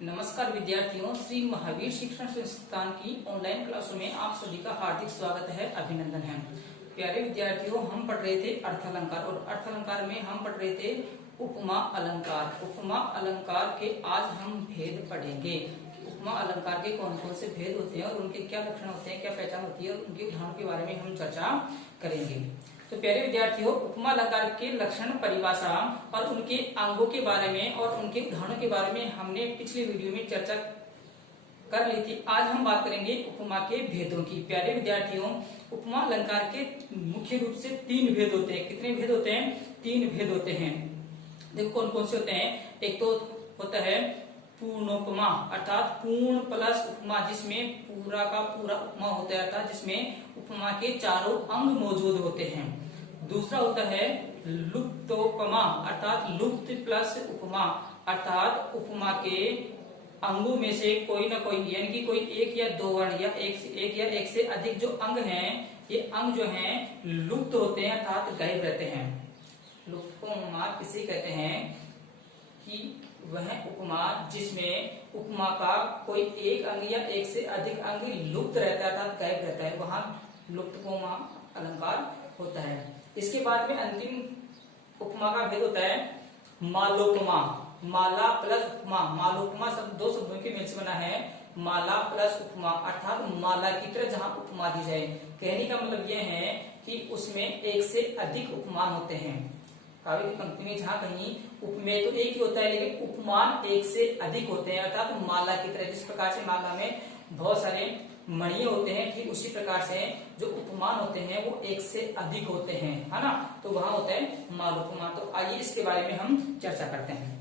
नमस्कार विद्यार्थियों, श्री महावीर शिक्षण संस्थान की ऑनलाइन क्लासों में आप सभी का हार्दिक स्वागत है, अभिनंदन है। प्यारे विद्यार्थियों, हम पढ़ रहे थे अर्थालंकार और अर्थालंकार में हम पढ़ रहे थे उपमा अलंकार। उपमा अलंकार के आज हम भेद पढ़ेंगे। उपमा अलंकार के कौन कौन से भेद होते हैं और उनके क्या लक्षण होते हैं, क्या पहचान होती है और उनके उदाहरणों के बारे में हम चर्चा करेंगे। तो प्यारे विद्यार्थियों, उपमा अलंकार के लक्षण, परिभाषा और उनके अंगों के बारे में और उनके उदाहरणों के बारे में हमने पिछले वीडियो में चर्चा कर ली थी। आज हम बात करेंगे उपमा के भेदों की। प्यारे विद्यार्थियों, उपमा अलंकार के मुख्य रूप से 3 भेद होते हैं। कितने भेद होते हैं? 3 भेद होते हैं। देखो कौन कौन से होते हैं। एक तो होता है पूर्णोपमा, अर्थात पूर्ण प्लस उपमा, जिसमें पूरा का पूरा उपमा होता है, अर्थात जिसमें उपमा के चारों अंग मौजूद होते हैं। दूसरा होता है लुप्तोपमा, अर्थात लुप्त प्लस उपमा, अर्थात उपमा के अंगों में से कोई ना कोई, यानी कि कोई एक या दो वर्ण या एक से अधिक जो अंग हैं, ये अंग जो हैं लुप्त होते हैं, अर्थात गायब रहते हैं। लुप्तोपमा किसे कहते हैं? कि वह उपमा जिसमें उपमा का कोई एक अंग या एक से अधिक अंग लुप्त रहता है, अर्थात गायब रहता है, वहां लुप्तोपमा अलंकार होता है। इसके बाद में अंतिम उपमा का भेद होता है मालोपमा। माला प्लस उपमा। मालोपमा शब्द 2 शब्दों के मेल से बना है। माला प्लस उपमा, अर्थात माला की तरह जहां उपमा दी जाए। कहने का मतलब यह है कि उसमें एक से अधिक उपमान होते हैं। काव्य की पंक्ति में जहां कहीं उपमेय तो एक ही होता है, लेकिन उपमान एक से अधिक होते हैं, अर्थात माला की तरह। जिस प्रकार से माला में बहुत सारे मणि होते हैं, ठीक उसी प्रकार से जो उपमान होते हैं वो एक से अधिक होते हैं, है ना। तो वहां होता है मालोपमा। तो आइए इसके बारे में हम चर्चा करते हैं।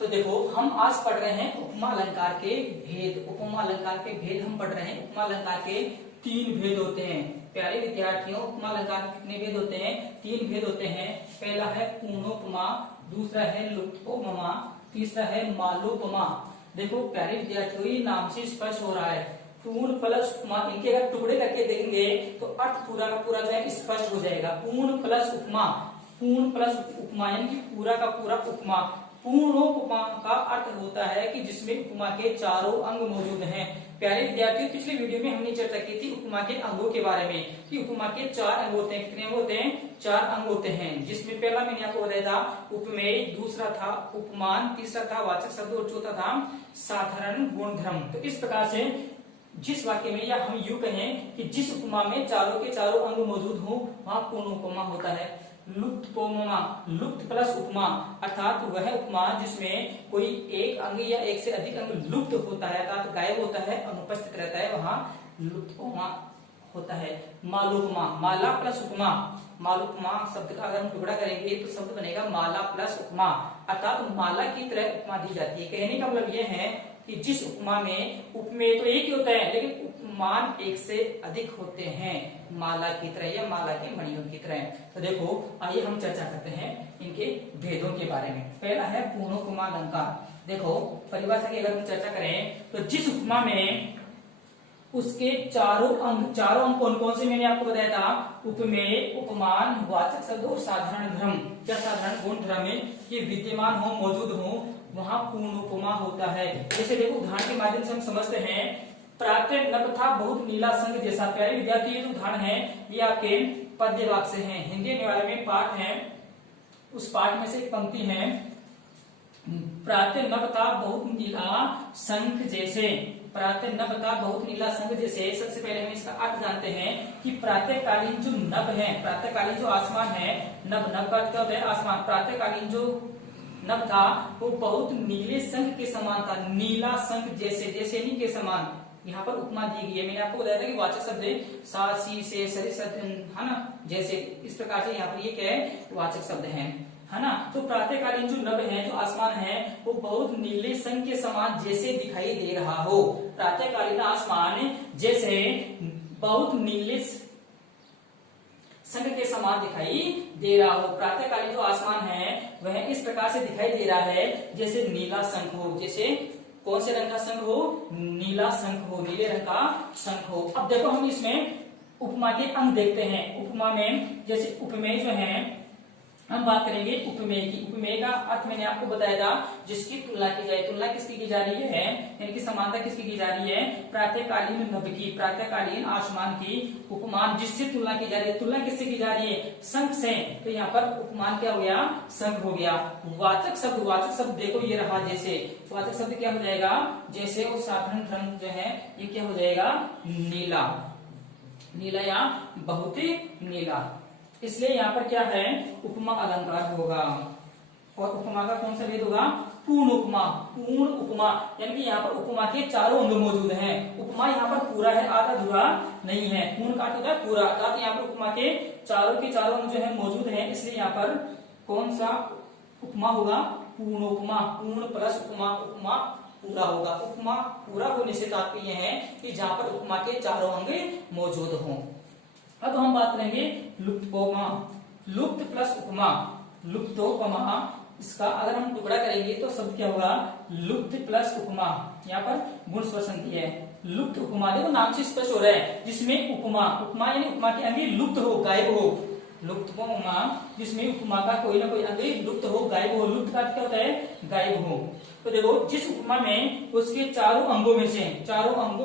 तो देखो, हम आज पढ़ रहे हैं उपमा अलंकार के भेद। उपमा अलंकार के भेद हम पढ़ रहे हैं। उपमा अलंकार के 3 भेद होते हैं। प्यारे विद्यार्थियों, उपमा अलंकार के कितने भेद होते हैं? 3 भेद होते हैं। पहला है पूर्णोपमा, दूसरा है लुप्तोपमा, तीसरा है मालोपमा। देखो प्यारे विद्यार्थियों, ये नाम से स्पष्ट हो रहा है पूर्ण प्लस उपमा। इनके अगर टुकड़े करके देखेंगे तो अर्थ पूरा का पूरा जो है स्पष्ट हो जाएगा। पूर्ण प्लस उपमा, पूर्ण प्लस उपमा यानी कि पूरा का पूरा उपमा। पूर्णोपमा का अर्थ होता है कि जिसमें उपमा के चारों अंग मौजूद हैं। प्यारे विद्यार्थियों, पिछले वीडियो में हमने चर्चा की थी उपमा के अंगों के बारे में कि उपमा के 4 अंग होते हैं। कितने अंग होते हैं? 4 अंग होते हैं, जिसमें पहला मैंने आपको बताया था उपमेय, दूसरा था उपमान, तीसरा था वाचक शब्द और चौथा था साधारण गुणधर्म। तो इस प्रकार से जिस वाक्य में, या हम यूं कहें कि जिस उपमा में चारों के चारों अंग मौजूद हो, वहां पूर्णोपमा होता है। लुप्तोपमा, लुप्त प्लस उपमा, अर्थात वह उपमा जिसमें कोई एक अंग या एक से अधिक अंग लुप्त होता है, अर्थात गायब होता है, अनुपस्थित रहता है, वहां लुप्तोपमा होता है। मालोपमा, माला प्लस उपमा। मालोपमा शब्द का अगर हम टुकड़ा करेंगे तो शब्द बनेगा माला प्लस उपमा, अर्थात माला की तरह उपमा दी जाती है। कहने का मतलब यह है कि जिस उपमा में उपमेय तो एक ही होता है, लेकिन उपमान एक से अधिक होते हैं, माला की तरह या माला के मणियों की तरह। तो देखो, आइए हम चर्चा करते हैं इनके भेदों के बारे में। पहला है पूर्णोपमा अलंकार। देखो परिभाषा की अगर हम चर्चा करें तो जिस उपमा में उसके चारों अंग कौन कौन से मैंने आपको बताया था? उपमेय, उपमान, वाचक शब्द और साधारण धर्म या साधारण गुण धर्म ये विद्यमान हो, मौजूद हो, वहां पूर्णोपमा होता है। जैसे देखो उदाहरण के माध्यम से हम समझते हैं। प्रातः नभ था बहुत नीला संग जैसा। प्यारे विद्यार्थी, ये जो उदाहरण है ये आपके पद्य वाक्य से हैं। हिंदी निवारण में पाठ है, उस पाठ में से एक पंक्ति है, प्रातः नभ था बहुत नीला शंख जैसे। प्रातः नभ था बहुत नीला शंख जैसे। सबसे पहले हम इसका अर्थ जानते हैं कि प्रातःकालीन जो नभ है, प्रातःकालीन जो आसमान है, नभ का अर्थ क्या होता है? आसमान। प्रातःकालीन जो नभ था वो बहुत नीले शंख के समान था। नीला शंख जैसे, जैसे नहीं के समान, यहाँ पर उपमा दी गई है। मैंने आपको बताया था कि वाचक शब्द सा, सी, से, सरी शब्द है ना, जैसे इस प्रकार से यहाँ पर ये क्या है? वाचक शब्द है ना। तो प्रातःकालीन जो नभ है, जो आसमान है, वो बहुत नीले शंख के समान जैसे दिखाई दे रहा हो। प्रातःकालीन आसमान जैसे बहुत नीले शंख के समान दिखाई दे रहा हो। प्रातःकालीन जो आसमान है वह इस प्रकार से दिखाई दे रहा है जैसे नीला शंख हो। जैसे कौन से रंग का शंख हो? नीला शंख हो, नीले रंग का शंख हो। अब देखो हम इसमें उपमा के अंग देखते हैं। उपमा में जैसे उपमेय जो है हम बात करेंगे उपमेय की। उपमेय का अर्थ मैंने आपको बताया था, जिसकी तुलना की जाए। तुलना किसकी की जा रही है, यानी कि समानता किसकी की जा रही है, प्रातःकालीन नभ की, प्रातःकालीन आसमान की उपमान जिससे तुलना की जा रही है। तुलना किससे की जा रही है, शंख से। तो यहाँ पर उपमान क्या हो गया, शंख हो गया। वाचक शब्द, वाचक शब्द देखो ये रहा, जैसे वाचक शब्द क्या हो जाएगा, जैसे वो साधारण रंग जो है ये क्या हो जाएगा, नीला, नीला या बहुत ही नीला। इसलिए यहाँ पर क्या है, उपमा अलंकार होगा। और उपमा का कौन सा भेद होगा, पूर्ण उपमा। पूर्ण उपमा यानी कि यहाँ पर उपमा के चारों अंग मौजूद हैं। उपमा यहाँ पर पूरा है, आधा अधूरा नहीं है। पूर्ण का अर्थ होता है पूरा, अर्थात यहाँ पर उपमा के चारों अंग जो है मौजूद हैं। इसलिए यहाँ पर कौन सा उपमा होगा, पूर्ण उपमा। पूर्ण प्लस उपमा, उपमा पूरा होगा। उपमा पूरा होने से तात्पर्य है कि जहाँ पर उपमा के चारों अंग मौजूद हों। अब हम बात करेंगे लुप्तोपमा। लुप्त प्लस उपमा, लुप्तोपमा। इसका अगर हम टुकड़ा करेंगे तो शब्द क्या होगा, लुप्त प्लस उपमा। यहाँ पर गुण स्वसंधि है। लुप्त उपमा, देखो नाम से स्पष्ट हो रहा है, जिसमें उपमा, उपमा यानी उपमा के अंग लुप्त हो, गायब हो। लुप्तोपमा जिसमें उपमा का कोई ना कोई अंग लुप्त हो, गायब हो। लुप्त का क्या होता है, गायब हो। तो देखो जिस उपमा में उसके चारों अंगों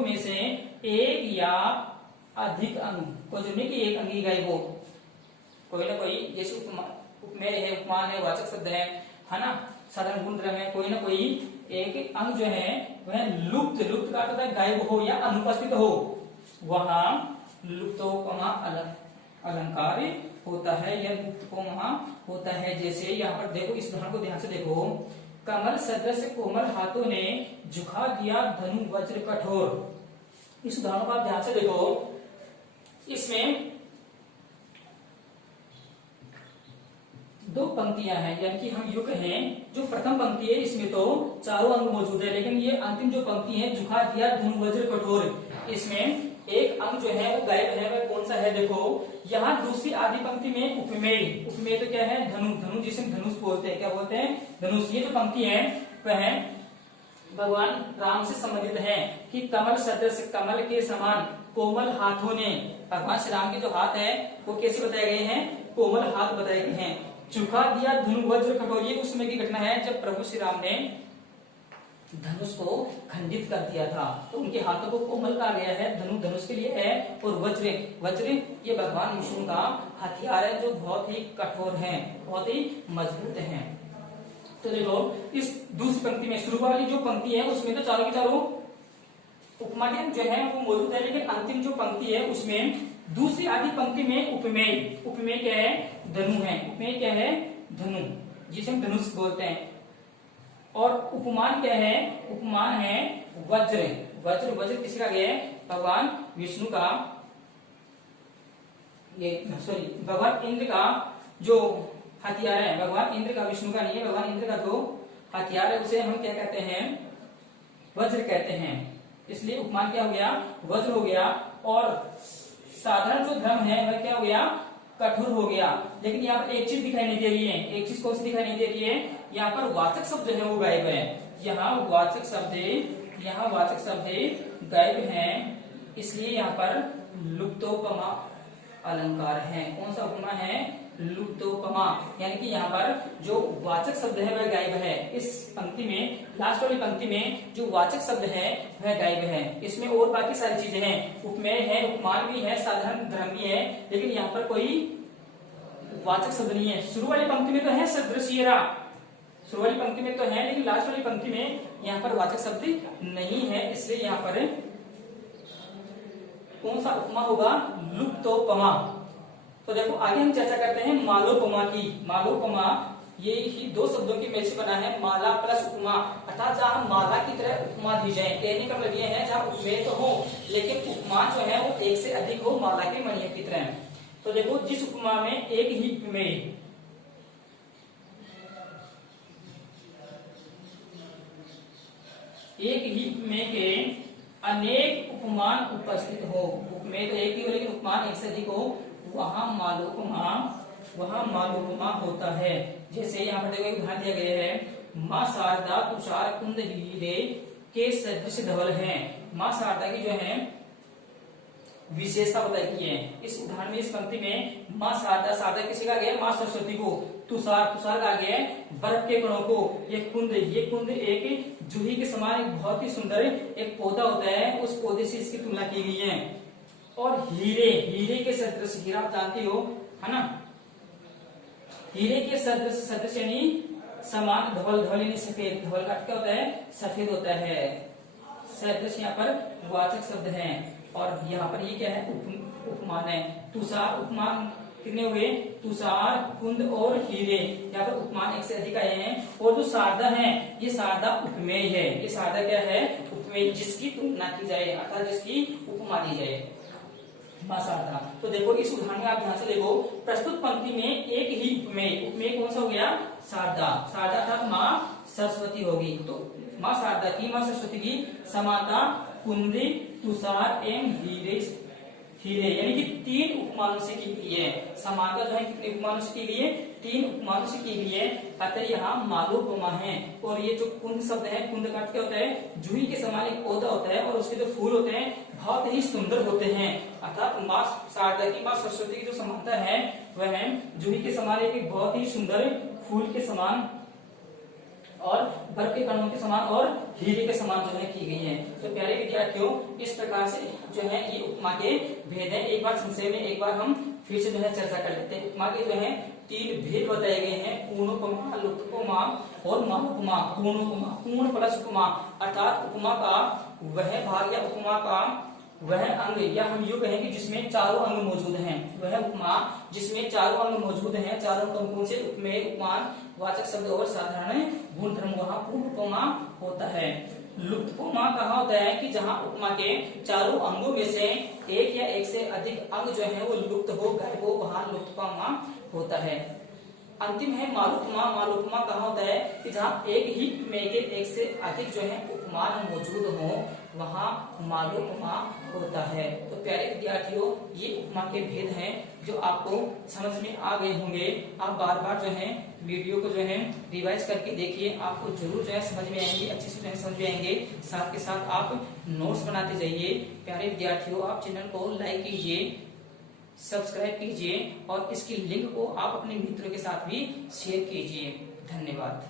में से एक या अधिक अंग को जो नहीं कि एक अंग ही गायब हो, कोई ना कोई, जैसे उपमेय है, उपमान है, वाचक शब्द है ना, साधारण गुण द्रव्य है, कोई ना कोई एक अंग जो है वह लुप्त, लुप्त का अर्थ है गायब हो या अनुपस्थित हो, वहां लुप्तोपमा अलंकार होता है या लुप्तोपमा होता है। जैसे यहाँ पर देखो, इस उदाहरण को ध्यान से देखो, कमल सदृश कोमल हाथों ने झुका दिया धनु वज्र कठोर। इस उदाहरण को आप ध्यान से देखो, इसमें दो पंक्तियां हैं, यानी कि हम युग हैं। जो प्रथम पंक्ति है इसमें तो चारों अंग मौजूद है, लेकिन ये अंतिम जो पंक्ति है, झुका दिया धनु वज्र कठोर, इसमें एक अंग जो है वो गायब है। वह कौन सा है, देखो यहाँ दूसरी आधी पंक्ति में उपमेय। उपमेय तो क्या है, धनु, धनु जिसे धनुष बोलते हैं, क्या बोलते हैं, धनुष। ये जो पंक्ति है वह भगवान राम से संबंधित है कि कमल सदृश, कमल के समान कोमल हाथों ने, भगवान श्री राम के जो हाथ है वो कैसे बताए गए हैं, कोमल हाथ बताए गए हैं। झुका दिया धनु वज्र कठोर, ये उस समय की घटना है जब प्रभु श्री राम ने धनुष को खंडित कर दिया था, तो उनके हाथों को कोमल कहा गया है। धनु धनुष के लिए है, और वज्र, वज्र ये भगवान विष्णु का हथियार है जो बहुत ही कठोर है, बहुत ही मजबूत है। तो देखो इस दूसरी पंक्ति में, शुरू वाली जो पंक्ति है उसमें तो चारों के चारों उपमा जो है वो मौजूद है, लेकिन अंतिम जो पंक्ति है उसमें दूसरी आधी पंक्ति में उपमेय, उपमेय क्या है, धनु है। उपमेय क्या है, धनु, जिसे हम धनुष बोलते हैं। और उपमान क्या है, उपमान है वज्र। वज्र, वज्र किसका गया है, भगवान विष्णु का, ये सॉरी भगवान इंद्र का जो हथियार है, भगवान इंद्र का, विष्णु का नहीं है, भगवान इंद्र का जो हथियार है उसे हम क्या कहते हैं, वज्र कहते हैं। इसलिए उपमान क्या हो गया, वज्र हो गया। और साधारण जो धर्म है वह क्या हो गया, कठोर हो गया। लेकिन यहाँ पर एक चीज दिखाई नहीं दे रही है, एक चीज कौन सी दिखाई नहीं दे रही है, यहाँ पर वाचक शब्द जो है वो गायब है। यहाँ वाचक शब्द गायब है, इसलिए यहाँ पर लुप्तोपमा अलंकार है। कौन सा उपमा है, लुप्तोपमा, यानी कि यहाँ पर जो वाचक शब्द है वह गायब है। इस पंक्ति में, लास्ट वाली पंक्ति में जो वाचक शब्द है वह गायब है। इसमें और बाकी सारी चीजें हैं, उपमेय है, उपमान भी है, साधारण धर्म भी है, लेकिन यहाँ पर कोई वाचक शब्द नहीं है। शुरू वाली पंक्ति में तो है सदृशियरा, शुरू वाली पंक्ति में तो है, लेकिन लास्ट वाली पंक्ति में यहाँ पर वाचक शब्द नहीं है। इसलिए यहाँ पर कौन सा उपमा होगा, लुप्तोपमा। तो देखो आगे हम चर्चा करते हैं मालोपमा की। मालोपमा ये ही दो शब्दों की मेल से बना है, माला प्लस उपमा, अर्थात जहाँ माला की तरह उपमा दी जाए। कहने का मतलब ये है जहाँ उपमेय तो हो लेकिन उपमा जो है वो एक से अधिक हो, माला के मणियों की तरह। तो देखो जिस उपमा में एक ही उपमेय, के अनेक उपमान उपस्थित हो, उपमेय तो एक ही हो लेकिन उपमान एक से अधिक हो, वहां मालोपमा होता है। जैसे यहाँ पर देखो एक उदाहरण दिया गया है, माँ शारदा तुषार कुंद हीरे के सदृश धवल है। माँ शारदा की जो है विशेषता बताई गई है। इस उदाहरण में, इस पंक्ति में माँ शारदा, शारदा किसे कहा गया है? माँ सरस्वती को। तुषार, तुषार कहा गया है बर्फ के कणों को। ये कुंद एक जूही के समान एक बहुत ही सुंदर एक पौधा होता है, उस पौधे से इसकी तुलना की गई है। और हीरे, हीरे के सदृश, हीरा आप जानते हो है ना, हीरे के सदृश, सदृश यानी समान, धवल, धवल यानी सफेद, धवल का क्या होता है? सफेद होता है। सदृश यहाँ पर वाचक शब्द है, और यहाँ पर ये क्या है? उपमान है। तुषार, उपमान कितने हुए? तुषार, कुंद और हीरे, यहाँ पर उपमान एक से अधिक आए हैं। और जो शारदा है, ये शारदा उपमेय है। ये शारदा क्या है? उपमेय, जिसकी तुलना की जाए, अर्थात जिसकी उपमा दी जाए, माँ शारदा। तो देखो इस उदाहरण में आप ध्यान से देखो, प्रस्तुत पंक्ति में एक ही उपमेय, उपमेय कौन सा हो गया? शारदा। शारदा अर्थात माँ सरस्वती होगी। तो माँ शारदा की, माँ सरस्वती की समानता कुंद, तुषार एवं हीरे, हीरे यानी कि 3 उपमानों से की गई है। समानता जो है कितने उपमानों से की गई है? 3 उपमानों से की गई है। अतः यहाँ मालोपमा है। और ये जो कुंद शब्द है, कुंद का क्या होता है? जूही के समान एक पौधा होता है, और उसके जो फूल होते हैं बहुत ही सुंदर होते हैं। अर्थात माँ शारदा की, माँ सरस्वती की जो समानता है वह जूही के समान एक बहुत ही सुंदर फूल के समान और बर्फ के कणों के समान और हीरे के समान जो है की गई है। तो प्यारे विद्यार्थियों, इस प्रकार से जो है ये उपमा के भेद है। एक बार संक्षेप में एक बार हम फिर से जो है चर्चा कर लेते हैं। उपमा के जो है 3 भेद बताए गए हैं, पूर्णोपमा, लुप्तोपमा और मालोपमा। पूर्णोपमा, पूर्ण प्लस उपमा, अर्थात उपमा का वह भाग या उपमा का वह अंग, या हम यूं कहेंगे जिसमें चारों अंग मौजूद हैं, वह उपमा जिसमें चारों अंग मौजूद हैं। चारों अंगों से उपमेय, उपमान, वाचक शब्द और साधारण गुणधर्म, वहां पूर्णोपमा होता है। लुप्तोपमा कहा होता है कि जहां उपमा के चारों अंगों में से एक या एक से अधिक अंग जो है वो लुप्त हो, गायब हो, वहां लुप्तोपमा होता है। अंतिम है मालोपमा। मालोपमा कहा होता है कि जहाँ एक ही उपमेय के एक से अधिक जो है उपमान मौजूद हो, वहां मालोपमा होता है। तो प्यारे विद्यार्थियों, ये उपमा के भेद हैं जो आपको समझ में आ गए होंगे। आप बार बार जो है वीडियो को जो है रिवाइज करके देखिए, आपको जरूर जो है समझ में आएंगे, अच्छे से जो है समझ में आएंगे। साथ के साथ आप नोट्स बनाते जाइए। प्यारे विद्यार्थियों, आप चैनल को लाइक कीजिए, सब्सक्राइब कीजिए, और इसकी लिंक को आप अपने मित्रों के साथ भी शेयर कीजिए। धन्यवाद।